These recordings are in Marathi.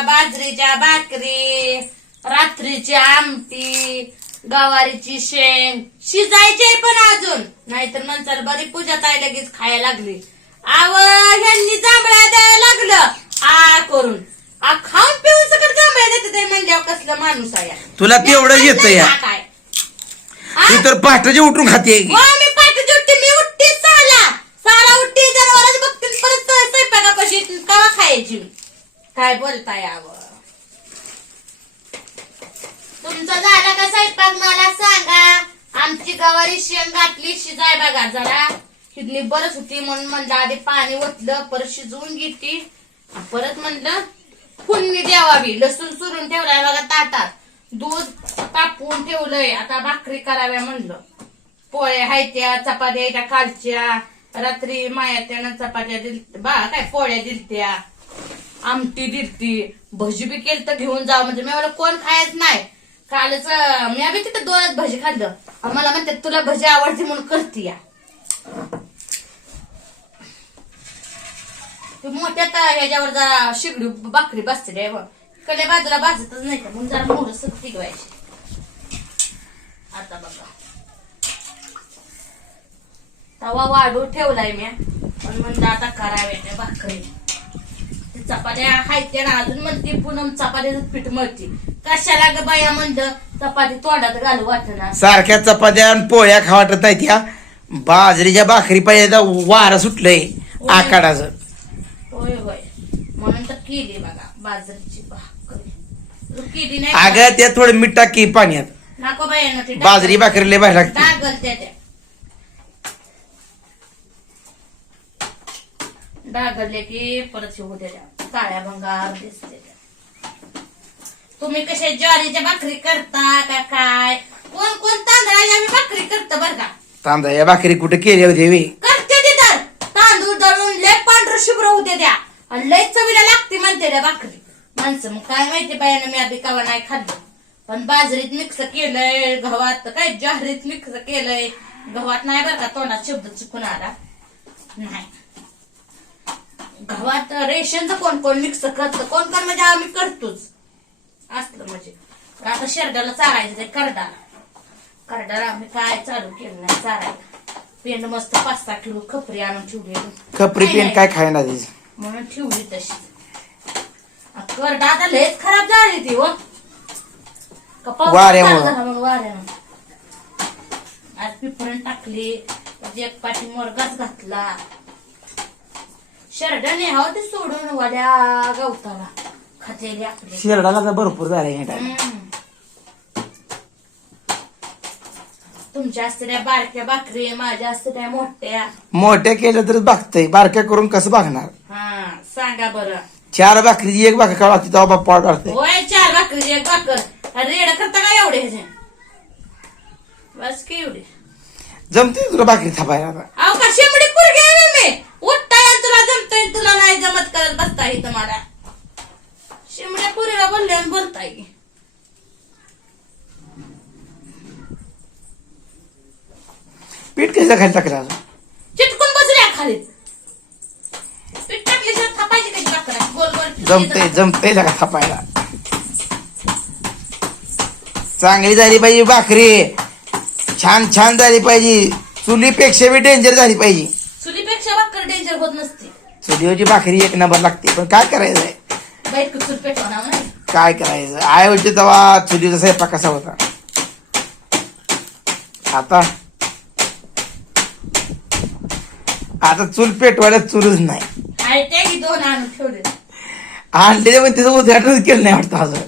बाजरीच्या भाकरी रात्रीची आमटी गवारीची शेंग. शिजायचे पण अजून. नाहीतर नंतर बरी पूजा ताई लगेच खायला लागली. आव ह्यांनी जांभळ्या द्यायला लागलं. आ करून. आ खाऊन पिऊन सगळं जांभळ्या देते ते म्हणल्यावर कसलं माणूस आहे तुला तेवढं येतं या. काय? तू तर पहाटेची उठून खाते. हो मी पाठी जुट्टी मी उठते साला साला उठते जनावरच बघते परत स्वयंपाकापाशी कवा खायची काय बोलताय यावं? तुमचा झालं का स्वयंपाक? मला सांगा. आमची गवारी शेंग घातली शिजाय बघा जरा. शिजली बरच होती म्हणून म्हणलं आधी पाणी ओतलं परत शिजवून घेतली. परत म्हणलं फुलणी द्यावावी. लसूण सुरून ठेवलाय बघा ताटात. दूध तापवून ठेवलंय. आता भाकरी कराव्या म्हणलं. पोळ्या हायत्या चपात्या त्या कालच्या रात्री माया त्यानं चपात्या दिल बा काय पोळ्या दिलत्या. आमटी दिरती भजी बी केली तर घेऊन जा. म्हणजे मी मला कोण खायच नाही. कालच मी आम्ही तिथं दोनच भजी खाल्लं. मला म्हणते तुला भजी आवडते म्हणून करते या. ते मोठ्यात ह्याच्यावर जरा शिगडी भाकरी बसते रे. कडे बाजूला भाजतच नाही का? म्हणून जरा मोहरस सत्ती आता बघा. तवा वाढू ठेवलाय मी. पण म्हणलं आता करावे भाकरी. चपात्या हायत्या ना अजून म्हणते पूनम चपात्याचं पीठ मळते. कशाला ग बाया म्हणलं चपाती तोंडात घालू वाटणार सारख्या चपात्या आणि पोळ्या खा वाटत नाही त्या बाजरीच्या भाकरी पाहिजे वारं सुटलंय आकाडाचं होय होय. म्हणून तर केली बघा बाजरीची भाकरी. तू केली नाही अगं त्या थोडं मीठ टाकी पाण्यात. नको बाया ते बाजरी भाकरी लय बाहेर लागते. त्या डागलले की परत शिवू त्याच्या काळ्या भंगार दिसते. तुम्ही कशा ज्वारीच्या भाकरी करता का काय? कोण कोण तांदळाच्या भाकरी करत बर का? तांदळा या भाकरी कुठे केली होती वे करते ती तर. तांदूळ दळून लय पांढरं शुभ्र होते त्या आणि लय चवीला लागते म्हणते त्या भाकरी. माणसं मग काय माहिती बायानं मी आधी कवा नाही खाल्लं. पण बाजरीत मिक्स केलंय गव्हात काय ज्वारीत मिक्स केलंय. गव्हात नाही बरं का तोंडात शब्द चुकून आला. नाही. गव्हात रेशनचं कोण कोण मिक्स करतं? कोण कोण म्हणजे आम्ही करतोच. असलं म्हणजे. आता शेरडाला चारायचं ते करडाला करडाला आम्ही काय चालू केलं नाही चारायला. पेंड मस्त पाच सहा किलो खपरी आणून ठेवली खपरी पेन नाही. काय खायना तीच म्हणून ठेवली तशी. आ, करडा आता लयच खराब झाली ती व का पाऊस वाऱ्यामुळं. चालू झाला म्हणून वाऱ्यानं आज पिपरण टाकली. एक पाठी मोरगाच घातला. शर्टाने हवं ते सोडून वाड्या गवताला खातेली आपली. शिरडाला तर भरपूर झाले हे टाइम. हम्म. तुमच्या असते बारक्या भाकरी माझ्या असते मोठ्या. मोठ्या केलं तर भागतय. बारक्या करून कसं भागणार? हा सांगा बरं. चार भाकरीची एक भाकर बाबा पाव काढते होय चार भाकरी एक भाकर. अरे रेड करता का एवढे ह्याचे बस की एवढे. जमते तुला भाकरी थापायला आता. अहो का शेंबडी पुरगी आहे ना मी? तुला जमतय तुला नाही जमत करत बसताय तुम्हाला शेंबड्या पुरीला बोलले आणि बोलताय. पीठ कसं खाली टाकलं अजून चिटकून बसल्या खाली पीठ टाकल्याशिवाय थापायची कशी? गोल गोल जमते जमते का थापायला. चांगली झाली पाहिजे भाकरी. छान छान झाली पाहिजे. चुलीपेक्षा बी डेंजर झाली पाहिजे. चुलीपेक्षा भाकर डेंजर होत नसते. चुलीवरची भाकरी एक नंबर लागते. पण काय पेटवणार नाही काय करायचं आय होते तेव्हा चुलीचा स्वयंपाक कसा होता? आता? आता चूल पेटवायला चूलच नाही. आहे आणले पण तिचं उद्घाटनच केलं नाही वाटतं अजून.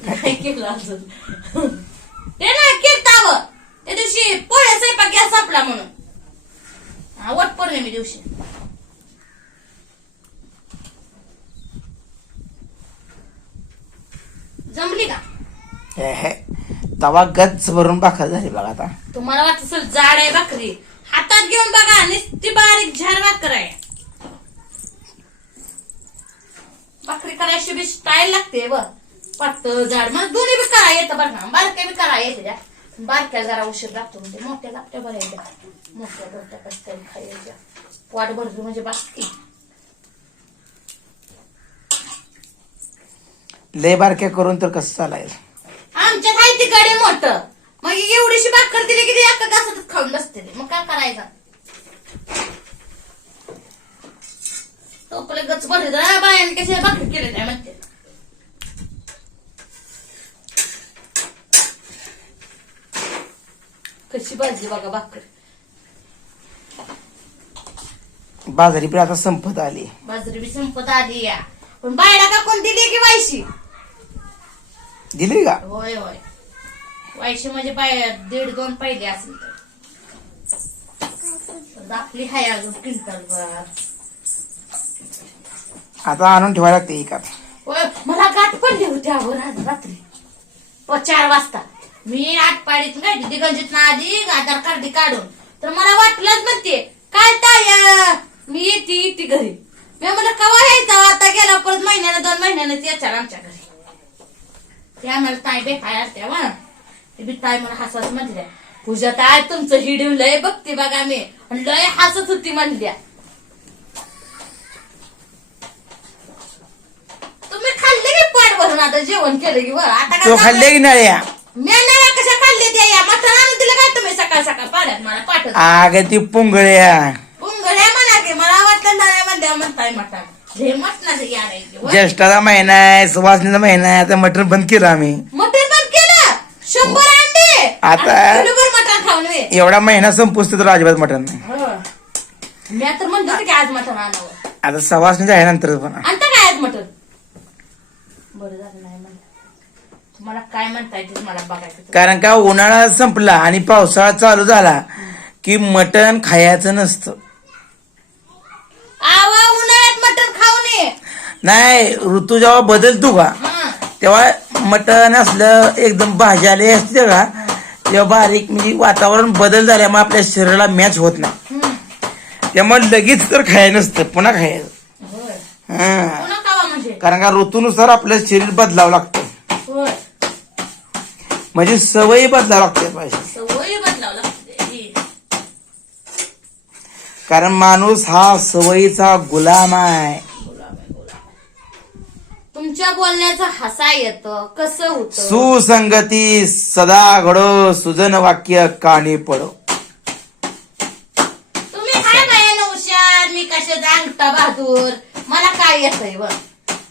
त्या दिवशी पोळ्या स्वयंपाक गॅस संपला म्हणून. वट पौर्णिमे दिवशी जमली का हे हे. तवा गच्च भरून भाकर झाली बघा आता. तुम्हाला वाटत असेल जाड आहे भाकरी. हातात घेऊन बघा नुसती बारीक झाड भाकर आहे. भाकरी करायची बी स्टाईल लागते व. पातळ झाड. मला दोन्ही बी करा येतं बरं का. बारक्या बी करा येते बारक्या जरा उशीर लागतो म्हणजे मोठ्या लागत्या बरं येत्या मोठ्या मोठ्या कसं खायच्या पोट भरतो म्हणजे बाकी लय बारक्या करून तर कसं चालायचं? आमच्यात आहे ती गडी मोठ? मग एवढीशी भाकर दिली की ती एका घासातच खाऊन बसते. मग काय करायचं? टोपले गच भरले तर बायाने कशा भाकरी केले काय म्हणते. कशी भाजली बघा भाकर. बाजारी पण आता संपत आली. बाजरी बी संपत आली या. पण बायला का कोण दिली की वायशी? दिली का? होय होय. वायशी म्हणजे पाय दीड दोन पाहिजे असेल तर. आपली हाय अजून क्विंटल आता आणून ठेवायला लागते एकात मला गाठ पडली होती अहो आज रात्री. चार वाजता. मी आठ पाडीत काय दिगंजित ना आधी आधार कार्ड काढून. तर मला वाटलंच म्हणते काय ताय? मी येते येते घरी. मी म्हणलं कवा यायचा? आता गेला परत महिन्यानं दोन महिन्यानं यायचा आमच्या घरी. ते आम्हाला ताई बेकाय असते वा ते बी ताई मला पूजा ताय तुमचं हिडिओ लय बघते बघा मी आणि लय हसत होती म्हणल्या. तुम्ही खाल्ले की पोट भरून आता जेवण केलं की बरं? आता तो काय खाल्ले की नळ्या मी कशा खाल्ले त्या या मटण आणून दिलं काय तुम्ही सकाळ सकाळ? पाण्यात मला पाठवत आग ती पुंगळ्या उंगड्या म्हणा की मला वाटलं नाही म्हणल्या म्हणताय मटण. हे मटणाचं या नाही ज्येष्ठाचा महिना आहे सुवासनीचा महिना आहे आता मटण बंद केलं आम्ही. मटण बंद केलं? शंभर आता- आणि किलोभर मटण खाऊन वे. एवढा महिना संपुसतो तर अजिबात मटण नाही. हो. मी आता म्हणतो होते की आज मटण आणावं. आता सवासनीचं आहे नंतर पण. आणता काय आज मटण? बरं झालं नाही म्हणलं. तुम्हाला काय म्हणताय ते मला बघायचं. कारण का उन्हाळा संपला आणि पावसाळा चालू झाला की मटण खायचं नसतं. आवा उन्हाळ्यात मटण खाऊ नये नाही ऋतू जेव्हा बदलतो का हं. तेव्हा मटण असलं एकदम भाज्याले असते का तेव्हा बारीक म्हणजे वातावरण बदल झाल्यामुळे आपल्या शरीराला मॅच होत नाही. त्यामुळे लगेच तर खायचं नसतं पुन्हा खायचं हं. म्हणजे कारण का ऋतूनुसार आपलं शरीर बदलावं लागतं म्हणजे सवयी बदलावं लागते पाहिजे. कारण माणूस हा सवयीचा गुलाम आहे. तुमच्या बोलण्याचं हसा येतं कसं होतं? सुसंगती सदा घडो सुजन वाक्य काणी पडो. तुम्ही काय बाया हुशार? मी कशाचा अंगठा बहादूर? मला काय येतंय व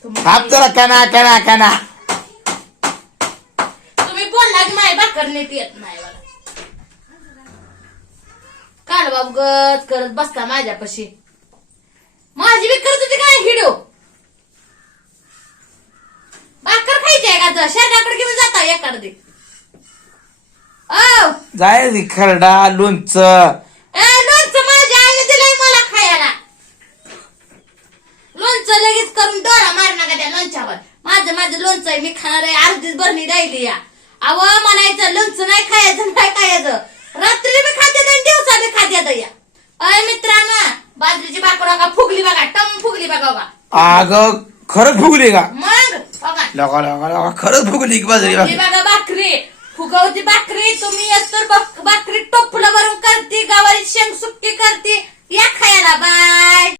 तुम्ही हात जरा कना कना कना तुम्ही बोलला की माय नीट येत नाही मला काल बाब गत करत बसता माझ्यापाशी. माझी बी करत होती काय हिडो भाकर घेऊन जाता एखादी. औ जाय खरडा लोणच. ए, लोणचं माझ्या आईने दिलंय मला खायला. लोणचं लगेच करून डोळा मार नका त्या लोणच्यावर. माझं माझं लोणचं आहे मी खाणार आहे अर्धीच भरणी राहिली या. अव म्हणायचं लोणचं नाही खायचं नाही खायचं. रात्री बी खाते आणि दिवसा बी खाते या. अय मित्रांनो बाजरीची भाकर बघा फुगली बघा टम फुगली बघा बघा. आग खरंच फुगली का? मग लगा लगा लगा खरंच फुगली बाजरी बघा भाकरी. फुगवती भाकरी तुम्ही एकतर भाकरी टोपलं भरून करते गावाची शेंग सुट्टी करते. या खायला बाय.